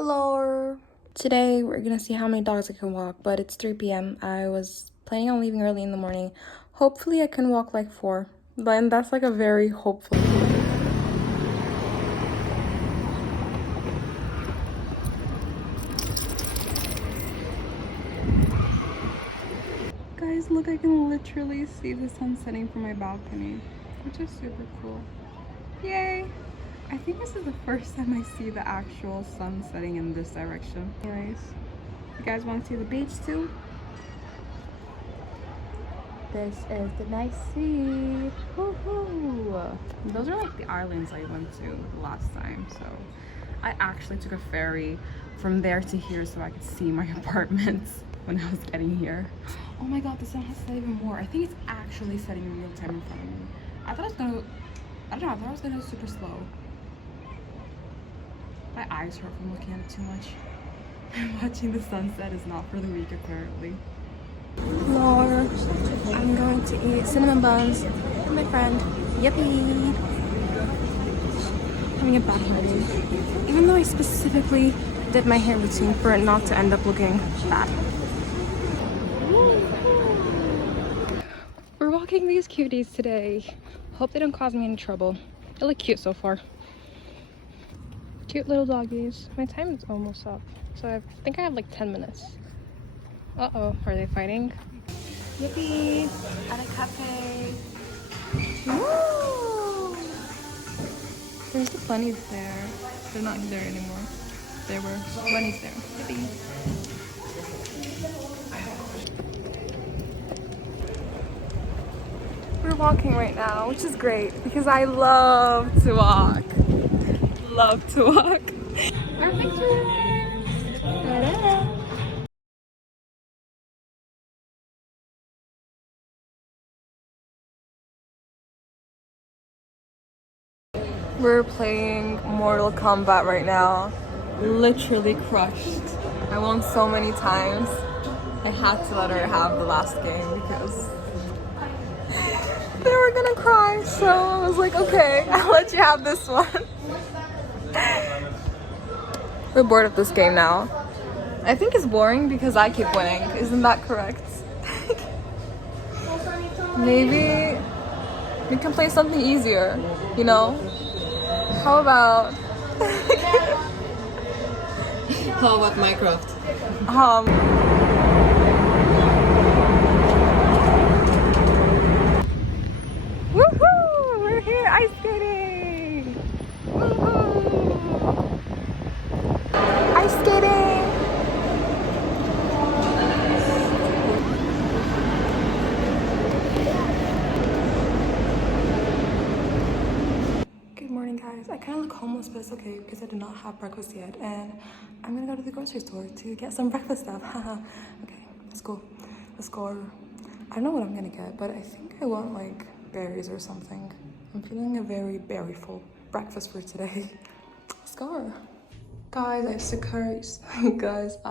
Hello. Today we're gonna see how many dogs I can walk, but it's 3 p.m. I was planning on leaving early in the morning. Hopefully I can walk like 4, but that's like a very hopeful. Guys, look, I can literally see the sun setting from my balcony, which is super cool. Yay! I think this is the first time I see the actual sun setting in this direction. Anyways, you guys want to see the beach too? This is the nice sea. Woohoo! Those are like the islands I went to the last time, so I actually took a ferry from there to here so I could see my apartments when I was getting here. Oh my god, the sun has set even more. I think it's actually setting in real time in front of me. I thought it was gonna, I don't know, I thought it was gonna go super slow. My eyes hurt from looking at it too much. Watching the sunset is not for the weak, apparently. More. I'm going to eat cinnamon buns with my friend. Yippee! Having a bad hair day. Even though I specifically did my hair routine for it not to end up looking bad. We're walking these cuties today. Hope they don't cause me any trouble. They look cute so far. Cute little doggies. My time is almost up, so I think I have like 10 minutes. Uh-oh, are they fighting? Yippee! At a cafe. Woo! There's the bunnies there. They're not there anymore. There were bunnies there. Yippee! We're walking right now, which is great because I love to walk. Love to walk. Our picture! Ta-da! We're playing Mortal Kombat right now. Literally crushed. I won so many times. I had to let her have the last game because they were gonna cry. So I was like, okay, I'll let you have this one. We're bored of this game now. I think it's boring because I keep winning. Isn't that correct? Maybe we can play something easier, you know? How about How about Minecraft? Woohoo! We're here ice skating! Woohoo! Ice skating! Good morning, guys. I kind of look homeless, but it's okay because I did not have breakfast yet, and I'm gonna go to the grocery store to get some breakfast stuff. Haha. Okay, let's go. Let's go. I don't know what I'm gonna get, but I think I want like berries or something. I'm feeling a very berry-full breakfast for today. Let's go. Guys, I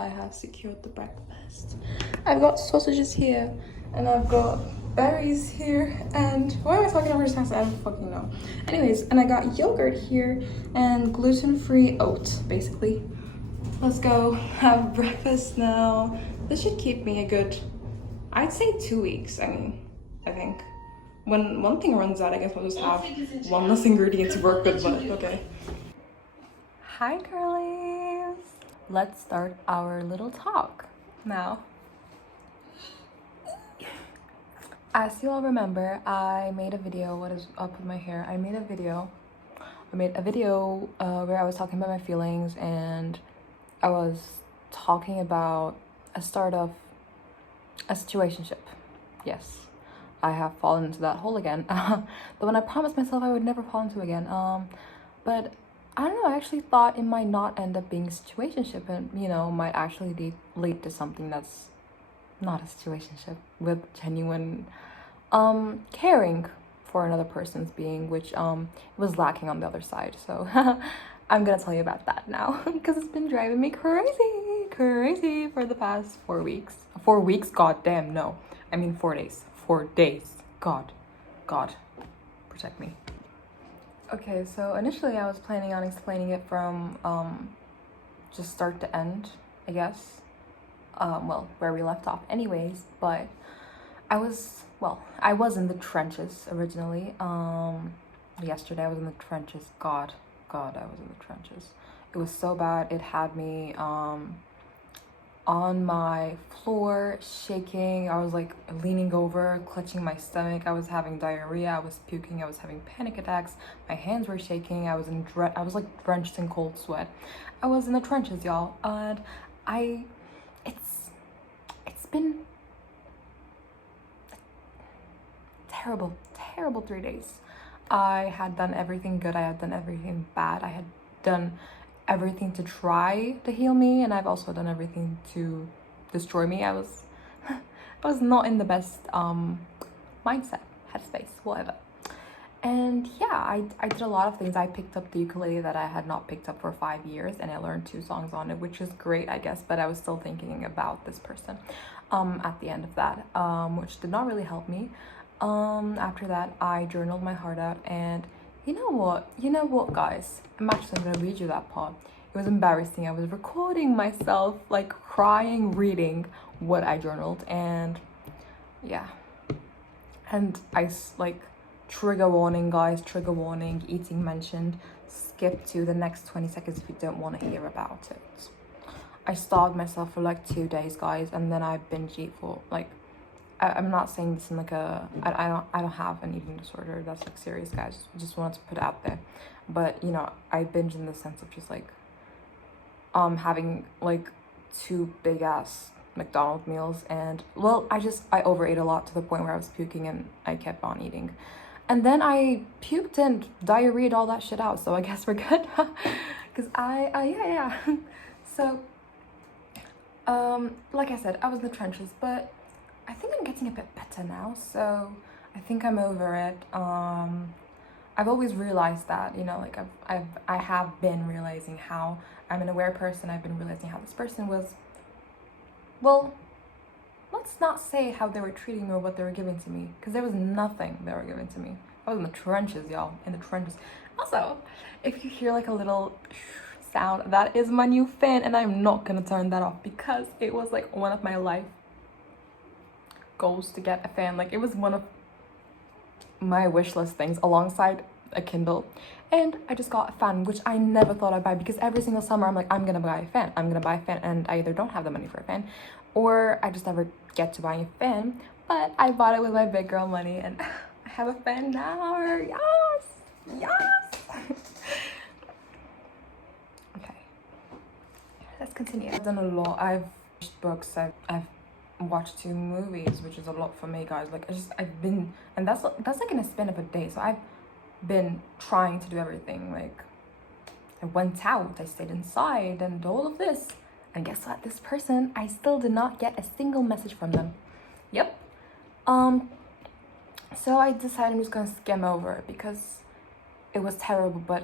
have secured the breakfast. I've got sausages here, and I've got berries here, and why am I talking over this house? I don't fucking know. Anyways, and I got yogurt here and gluten-free oats, basically. Let's go have breakfast now. This should keep me a good, I'd say 2 weeks. I think. When one thing runs out, I guess we'll just have one less ingredient to work with, but okay. Hi girlies! Let's start our little talk now. As you all remember, I made a video, what is up with my hair? I made a video where I was talking about my feelings, and I was talking about a start of a situationship. Yes, I have fallen into that hole again. The one I promised myself I would never fall into again. But I don't know, I actually thought it might not end up being a situationship, and you know, might actually lead to something that's not a situationship with genuine caring for another person's being, which was lacking on the other side. So I'm gonna tell you about that now because it's been driving me crazy for the past 4 weeks. 4 weeks? God damn, no. I mean 4 days. 4 days. God protect me. Okay, so initially I was planning on explaining it from just start to end, I guess. Well, where we left off anyways, but I was in the trenches originally. Yesterday I was in the trenches. God, I was in the trenches. It was so bad. It had me on my floor shaking. I was like leaning over, clutching my stomach. I was having diarrhea. I was puking. I was having panic attacks. My hands were shaking. I was like drenched in cold sweat. I was in the trenches, y'all. And it's been terrible 3 days. I had done everything good. I had done everything bad. I had done everything to try to heal me, and I've also done everything to destroy me. I was not in the best mindset, headspace, whatever. And yeah, I did a lot of things. I picked up the ukulele that I had not picked up for 5 years, and I learned 2 songs on it, which is great, I guess, but I was still thinking about this person at the end of that, which did not really help me. After that, I journaled my heart out, and you know what, guys? I'm actually gonna read you that part. It was embarrassing. I was recording myself, like, crying, reading what I journaled, and yeah. And like, trigger warning, guys, trigger warning, eating mentioned. Skip to the next 20 seconds if you don't want to hear about it. I starved myself for like 2 days, guys, and then I binge eat for like, I'm not saying this in like I don't have an eating disorder. That's like serious, guys. Just wanted to put it out there. But you know, I binge in the sense of just like having like 2 big ass McDonald's meals, and well, I overate a lot to the point where I was puking and I kept on eating. And then I puked and diarrheaed all that shit out, so I guess we're good. Because yeah. So like I said, I was in the trenches, but I think I'm getting a bit better now, so I think I'm over it. I've always realized that, you know, like I have been realizing how I'm an aware person. I've been realizing how this person was, well, let's not say how they were treating me or what they were giving to me, because there was nothing they were giving to me. I was in the trenches, y'all, in the trenches. Also, if you hear like a little sound, that is my new fan, and I'm not gonna turn that off because it was like one of my life goals to get a fan. Like, it was one of my wish list things alongside a Kindle, and I just got a fan, which I never thought I'd buy, because every single summer I'm like, I'm gonna buy a fan, and I either don't have the money for a fan or I just never get to buying a fan. But I bought it with my big girl money, and I have a fan now. Yes. Okay, let's continue. I've done a lot. I've read books, I've watched 2 movies, which is a lot for me, guys. Like, I've been, and that's like in a span of a day, so I've been trying to do everything. Like, I went out, I stayed inside, and all of this, and guess what? This person, I still did not get a single message from them. Yep. So I decided I'm just gonna skim over it because it was terrible, but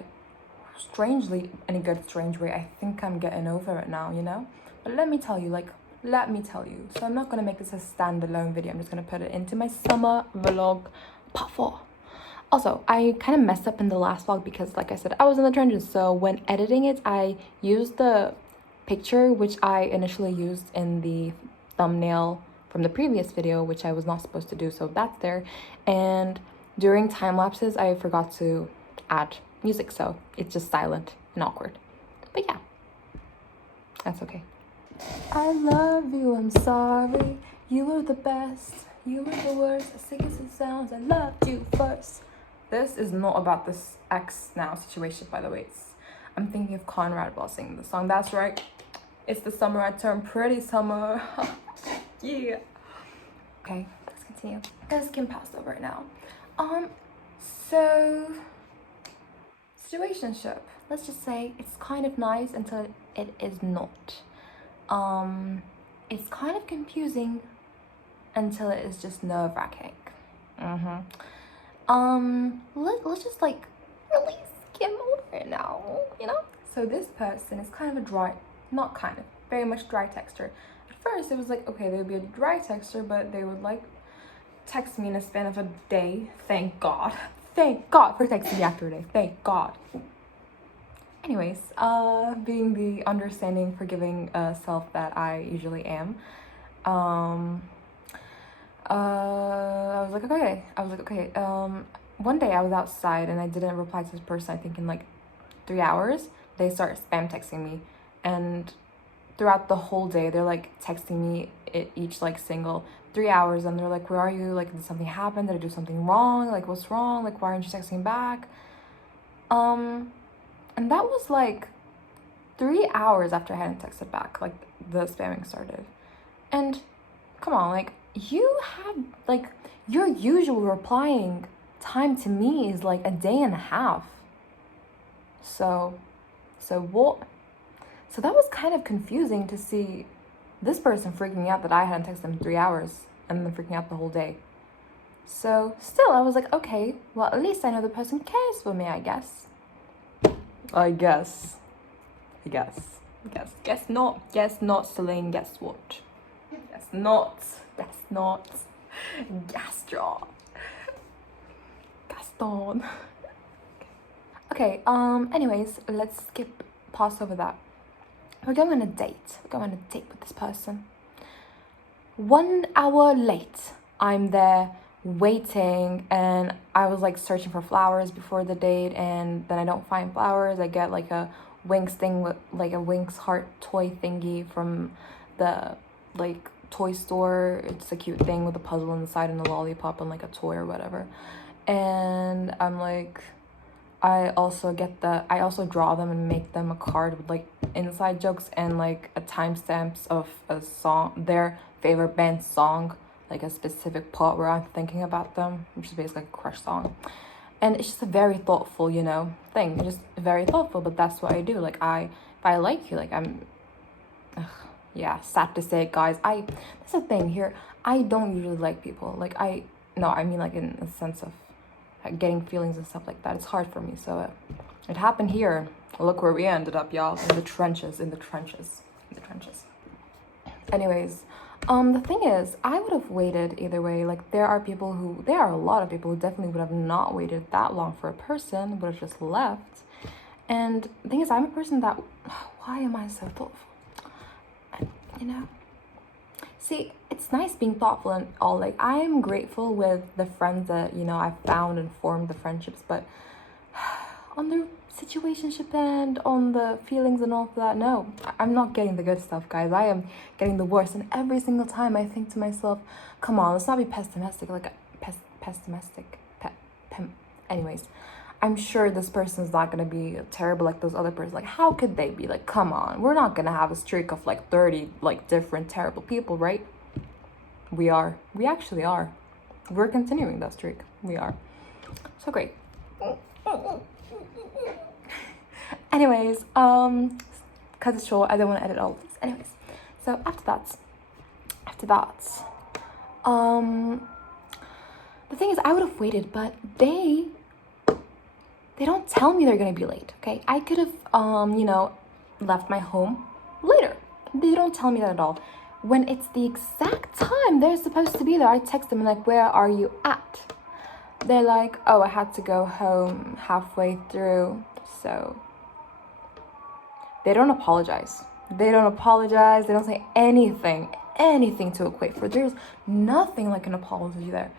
strangely, in a good strange way, I think I'm getting over it now, you know. But let me tell you, so I'm not gonna make this a standalone video. I'm just gonna put it into my summer vlog part 4. Also, I kind of messed up in the last vlog because, like I said, I was in the trenches. So when editing it, I used the picture which I initially used in the thumbnail from the previous video, which I was not supposed to do, so that's there. And during time lapses, I forgot to add music, so it's just silent and awkward. But yeah, that's okay. I love you, I'm sorry, you were the best, you were the worst, as sick as it sounds, I loved you first. This is not about this ex now situation, by the way. I'm thinking of Conrad while singing the song. That's right, it's the summer I turned pretty summer. Yeah. Okay, let's continue. Let's skim past over it now. So situationship, let's just say it's kind of nice until it is not. It's kind of confusing until it is just nerve-wracking. Let's just like really skim over it now, you know. So this person is kind of a dry, not kind of, very much dry texture. At first it was like, okay, there would be a dry texture, but they would like text me in a span of a day. Thank God for texting me after a day, thank God. Anyways, being the understanding, forgiving self that I usually am, I was like, okay. One day I was outside and I didn't reply to this person, I think in like 3 hours. They start spam texting me, and throughout the whole day they're like texting me each like single 3 hours, and they're like, where are you, like did something happen, did I do something wrong, like what's wrong, like why aren't you texting back? And that was like 3 hours after I hadn't texted back, like the spamming started. And come on, like you have like your usual replying time to me is like a day and a half. So what? So that was kind of confusing to see this person freaking out that I hadn't texted them in 3 hours and then freaking out the whole day. So still, I was like, okay, well, at least I know the person cares for me, I guess. Guess not, Celine, guess what? Guess not. Gaston. Okay, anyways, let's pass over that. We're going on a date. With this person. 1 hour late, I'm there waiting, and I was like searching for flowers before the date, and then I don't find flowers. I get like a Winx thing with like a Winx heart toy thingy from the like toy store. It's a cute thing with a puzzle on the side and a lollipop and like a toy or whatever. And I'm like, I also draw them and make them a card with like inside jokes and like a timestamps of a song, their favorite band song, like a specific part where I'm thinking about them, which is basically like a crush song. And it's just a very thoughtful, thing. It's just very thoughtful, but that's what I do. Like if I like you, like sad to say it, guys. That's the thing here. I don't usually like people. I mean like in a sense of getting feelings and stuff like that. It's hard for me. So it happened here. Look where we ended up, y'all. In the trenches. Anyways, the thing is, I would have waited either way. Like there are a lot of people who definitely would have not waited that long for a person, would have just left. And the thing is, I'm a person that, why am I so thoughtful? See, it's nice being thoughtful and all. Like I am grateful with the friends that, I've found and formed the friendships, but on the situationship and on the feelings and all of that, no, I'm not getting the good stuff, guys. I am getting the worst, and every single time I think to myself, come on, let's not be pessimistic. Anyways, I'm sure this person's not gonna be terrible like those other persons. Like, how could they be? Like, come on, we're not gonna have a streak of like 30 like different terrible people, right? We actually are. We're continuing that streak. We are. So great. Anyways, cut it short. I don't want to edit all of this. Anyways, so after that, the thing is, I would have waited, but they don't tell me they're gonna be late. Okay, I could have left my home later. They don't tell me that at all. When it's the exact time they're supposed to be there, I text them like, where are you at? They're like, oh, I had to go home halfway through. So they don't apologize. They don't say anything to equate for. There's nothing like an apology there.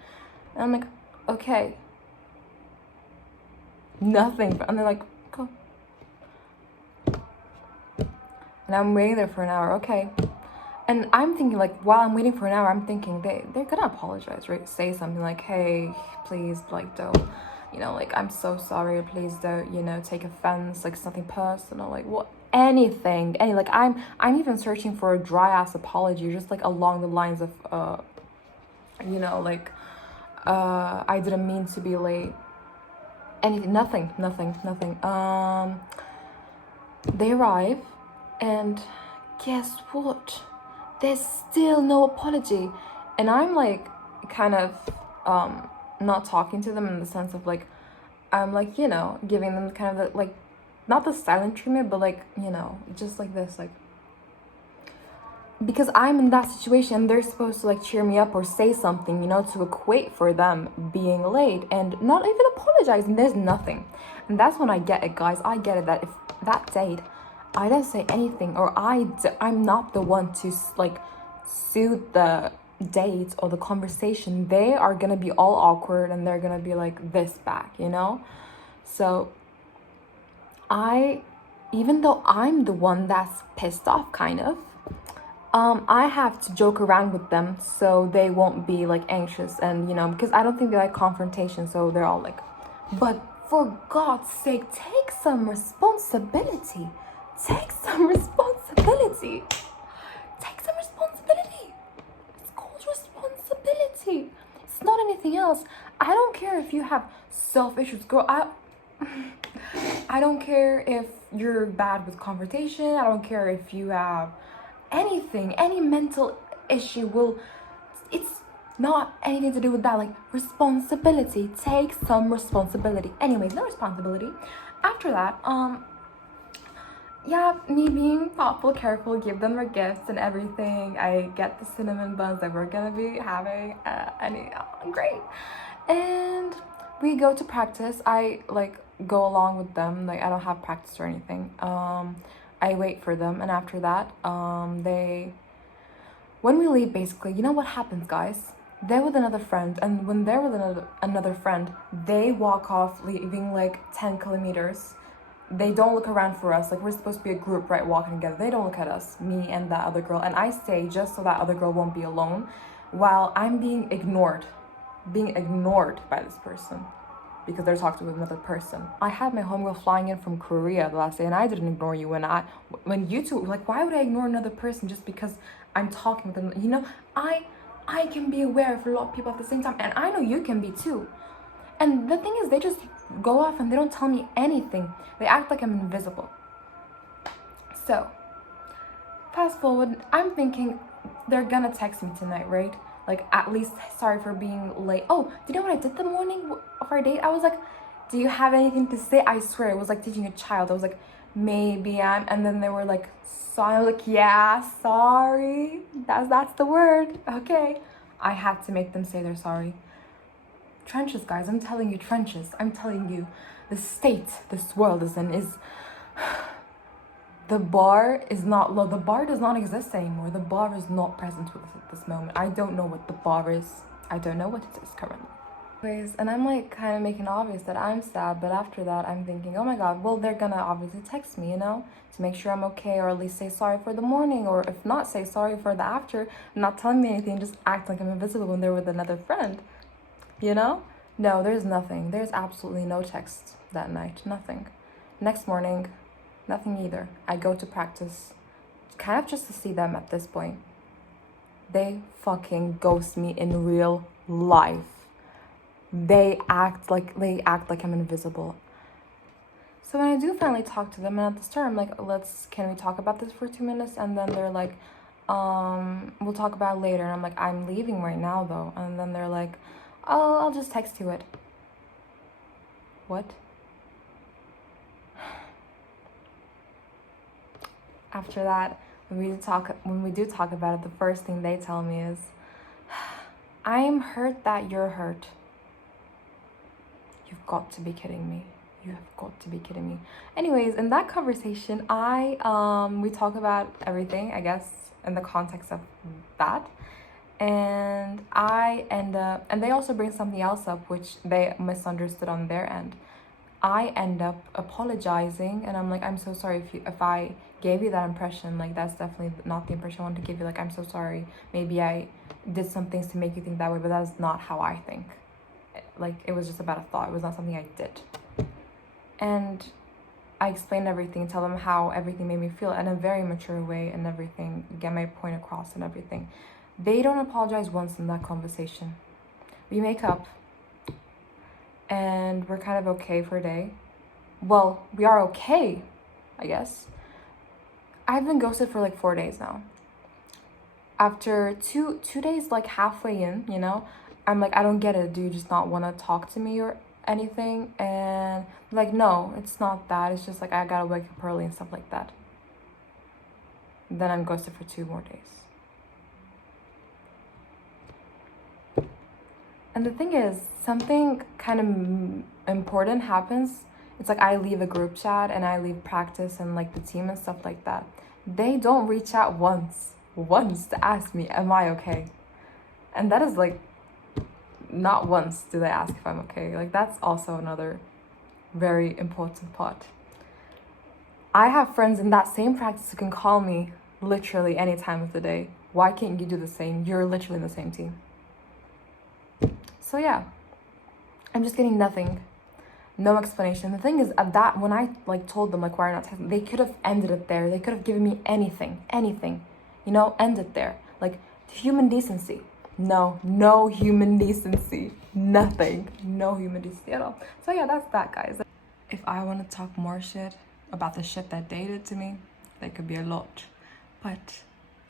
And I'm like, okay. Nothing. And they're like, go. And I'm waiting there for an hour. Okay. And I'm thinking, like, while I'm waiting for an hour, I'm thinking they're gonna apologize, right? Say something like, hey, please, like, don't, like, I'm so sorry, please don't, take offense, like, it's nothing personal, like, what, anything, like, I'm even searching for a dry-ass apology, just, like, along the lines of, I didn't mean to be late, anything, nothing. They arrive, and guess what? There's still no apology. And I'm like kind of not talking to them in the sense of like, I'm like, giving them kind of the, like, not the silent treatment, but like, just like this, like, because I'm in that situation and they're supposed to like cheer me up or say something, to equate for them being late and not even apologizing. There's nothing. And that's when I get it, guys. I get it that if that date, I didn't say anything, or I'm not the one to like suit the date or the conversation. They are gonna be all awkward and they're gonna be like this back, you know? So even though I'm the one that's pissed off, kind of, I have to joke around with them so they won't be like anxious, and you know, because I don't think they like confrontation, so they're all like, but for God's sake, take some responsibility. Take some responsibility. Take some responsibility. It's called responsibility. It's not anything else. I don't care if you have self-issues, girl. I don't care if you're bad with confrontation. I don't care if you have anything, any mental issue. It's not anything to do with that. Like, responsibility. Take some responsibility. Anyways, no responsibility. After that, yeah, me being thoughtful, careful, give them their gifts and everything. I get the cinnamon buns that we're gonna be having. Great. And we go to practice. I like go along with them. Like, I don't have practice or anything. I wait for them, and after that, when we leave, basically, you know what happens, guys? They're with another friend, and when they're with another friend, they walk off, leaving like 10 kilometers. They don't look around for us. Like, we're supposed to be a group, right, walking together. They don't look at us, me and that other girl. And I stay just so that other girl won't be alone, while I'm being ignored by this person because they're talking with another person. I had my homegirl flying in from Korea the last day, and I didn't ignore you. When you two, like, why would I ignore another person just because I'm talking with them? You know, I can be aware of a lot of people at the same time, and I know you can be too. And the thing is, they just go off and they don't tell me anything. They act like I'm invisible. So, fast forward, I'm thinking they're gonna text me tonight, right? Like, at least sorry for being late. Oh, do you know what I did the morning of our date? I was like, do you have anything to say? I swear, it was like teaching a child. I was like, maybe I'm, and then they were like, sorry. I'm like, yeah, sorry. That's the word. Okay. I had to make them say they're sorry. Trenches, guys, I'm telling you, trenches. I'm telling you, the state this world is in is... The bar is not low. The bar does not exist anymore. The bar is not present with us at this moment. I don't know what the bar is. I don't know what it is currently. Anyways, and I'm like kind of making obvious that I'm sad, but after that I'm thinking, oh my god, well, they're gonna obviously text me, you know, to make sure I'm okay, or at least say sorry for the morning, or if not, say sorry for the after, not telling me anything, just act like I'm invisible when they're with another friend, you know? No, there's nothing. There's absolutely no text that night. Nothing. Next morning, nothing either. I go to practice, kind of just to see them at this point. They fucking ghost me in real life. They act like I'm invisible. So when I do finally talk to them, and at the start I'm like, can we talk about this for 2 minutes? And then they're like, we'll talk about it later. And I'm like, I'm leaving right now though. And then they're like, oh, I'll just text you it. What? After that, when we do talk about it, the first thing they tell me is, I'm hurt that you're hurt. You've got to be kidding me. You have got to be kidding me. Anyways, in that conversation, we talk about everything, I guess, in the context of that. And I end up, and they also bring something else up, which they misunderstood on their end. I end up apologizing, and I'm like, I'm so sorry if I gave you that impression. Like, that's definitely not the impression I wanted to give you. Like, I'm so sorry. Maybe I did some things to make you think that way, but that's not how I think. Like, it was just about a thought. It was not something I did. And I explained everything, tell them how everything made me feel in a very mature way and everything, get my point across and everything. They don't apologize once in that conversation. We make up, and we're kind of okay for a day. Well, we are okay, I guess. I've been ghosted for like 4 days now. After two days, like halfway in, you know, I'm like, I don't get it. Do you just not want to talk to me or anything? And like, no, it's not that. It's just like, I gotta wake up early and stuff like that. Then I'm ghosted for 2 more days. And the thing is, something kind of important happens. It's like I leave a group chat and I leave practice and like the team and stuff like that. They don't reach out once to ask me, am I okay? And that is like, not once do they ask if I'm okay. Like that's also another very important part. I have friends in that same practice who can call me literally any time of the day. Why can't you do the same? You're literally in the same team. So yeah, I'm just getting nothing. No explanation. The thing is, at that, when I like told them like why not testing, they could have ended it there. They could have given me anything, you know, end it there. Like human decency. No human decency. Nothing. No human decency at all. So yeah, that's that, guys. If I want to talk more shit about the shit that they did to me, there could be a lot. But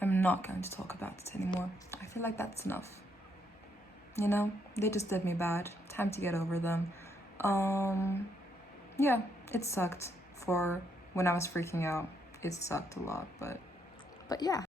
I'm not going to talk about it anymore. I feel like that's enough. You know, they just did me bad. Time to get over them. Yeah, it sucked for when I was freaking out. It sucked a lot, but yeah.